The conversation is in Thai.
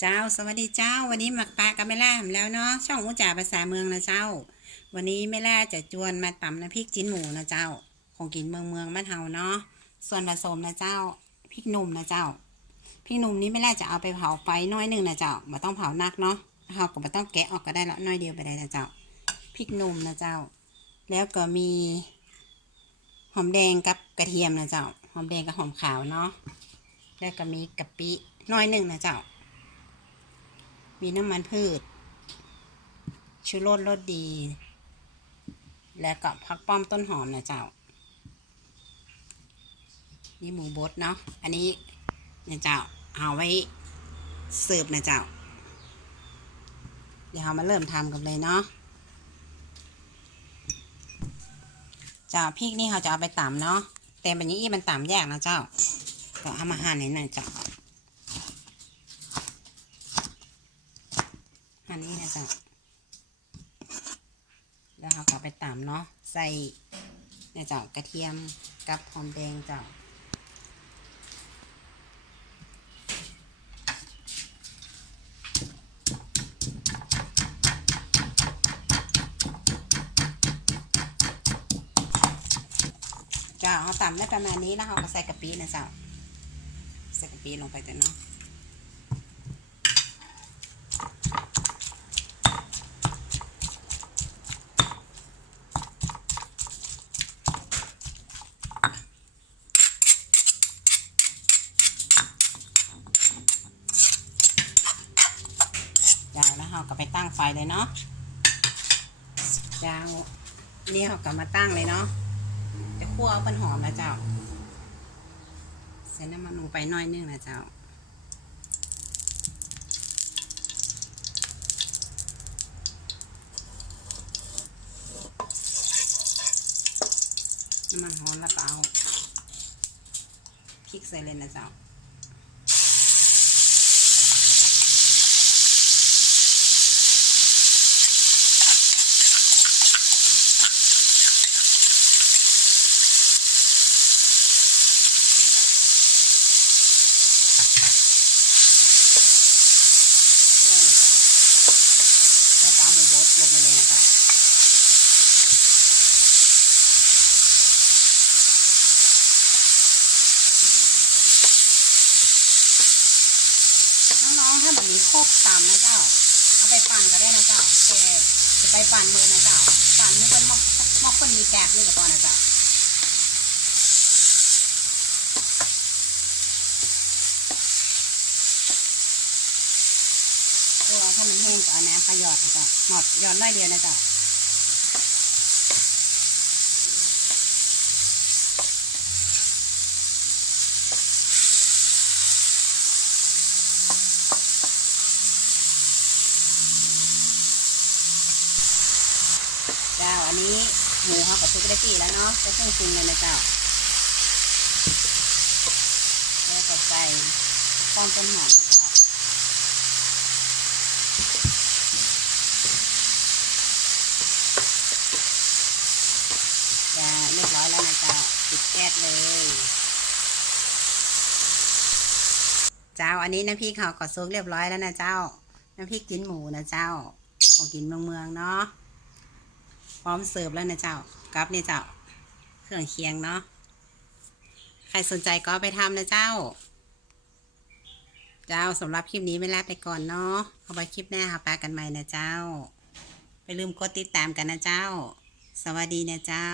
เจ้าสวัสดีเจ้าวันนี้มาปะกับแม่ล่ามแล้วเนาะช่องอุจจาภาษาเมืองนะเจ้าวันนี้แม่ล่าจะจวนมาตำน้ำพริกจิ้นหมูนะเจ้าของกินเมืองบ้านเฮาเนาะส่วนผสมนะเจ้าพริกหนุ่มนะเจ้าพริกหนุ่มนี้แม่ล่าจะเอาไปเผาไฟน้อยหนึ่งนะเจ้าไม่ต้องเผานักเนาะเฮาก็ไม่ต้องแกะออกก็ได้ละน้อยเดียวไปได้นะเจ้าพริกหนุ่มนะเจ้าแล้วก็มีหอมแดงกับกระเทียมนะเจ้าหอมแดงกับหอมขาวเนาะแล้วก็มีกะปิน้อยหนึ่งนะเจ้ามีน้ำมันพืชชูรสรสดี แล้วก็ผักป้อมต้นหอมนะเจ้านี่หมูบดเนาะอันนี้เนี่ยเจ้าเอาไว้เสิร์ฟนะเจ้าเดี๋ยวเรามาเริ่มทำกันเลยเนาะเจ้าพริกนี่เขาจะเอาไปตำเนาะแต่แบบนี้มันตำยากนะเจ้าก็เอามาหั่นให้หน่อยเจ้าหั่นนี่นะเจ้าแล้วเราก็ไปตำเนาะใส่เนี่ยเจ้ากระเทียมกับหอมแดงเจ้าเขาตำได้ประมาณนี้แล้วเราก็ใส่กะปินะเจ้าใส่กะปิลงไปแต่เนาะแล้วเราก็ไปตั้งไฟเลยเนาะนี่เราก็มาตั้งเลยเนาะจะคั่วเอาเป็นหอมนะเจ้าใส่น้ำมันลงไปน้อยนึงนะเจ้าน้ำมันหอมแล้วก็เอาพริกใส่เลยนะเจ้าลงไปเลยนะจ๊ะน้องๆถ้าแบบนี้โคกต่ำนะเจ้าเอาไปปั่นก็ได้นะเจ้าแต่จะไปปั่นมือนะเจ้าปั่นให้เป็นมอกเป็นมีแกบด้วยกับก่อนนะเจ้าตัวถ้ามันแห้งก็เอาน้ำไปหยอดนะเจ้าหยอดน้อยเดียวนะเจ้าอันนี้หมูเขากับซุกได้ที่แล้วเนาะจะเครื่องปรุงเลยนะเจ้าแล้วก็ใส่ป้อมต้นหอมนะเจ้าเรียบร้อยแล้วนะเจ้าปิดแก๊สเลยเจ้าอันนี้น้ำพริกเขาก็ซุกเรียบร้อยแล้วนะเจ้าน้ำพริกจิ้นหมูนะเจ้าของกินเมืองเนาะพร้อมเสิร์ฟแล้วนะเจ้ากับเนี่ยเจ้าเครื่องเคียงเนาะใครสนใจก็ไปทำนะเจ้าสำหรับคลิปนี้ไม่ลาไปก่อนเนาะเอาไว้คลิปหน้าค่ะปากันใหม่นะเจ้าไปลืมกดติดตามกันนะเจ้าสวัสดีนะเจ้า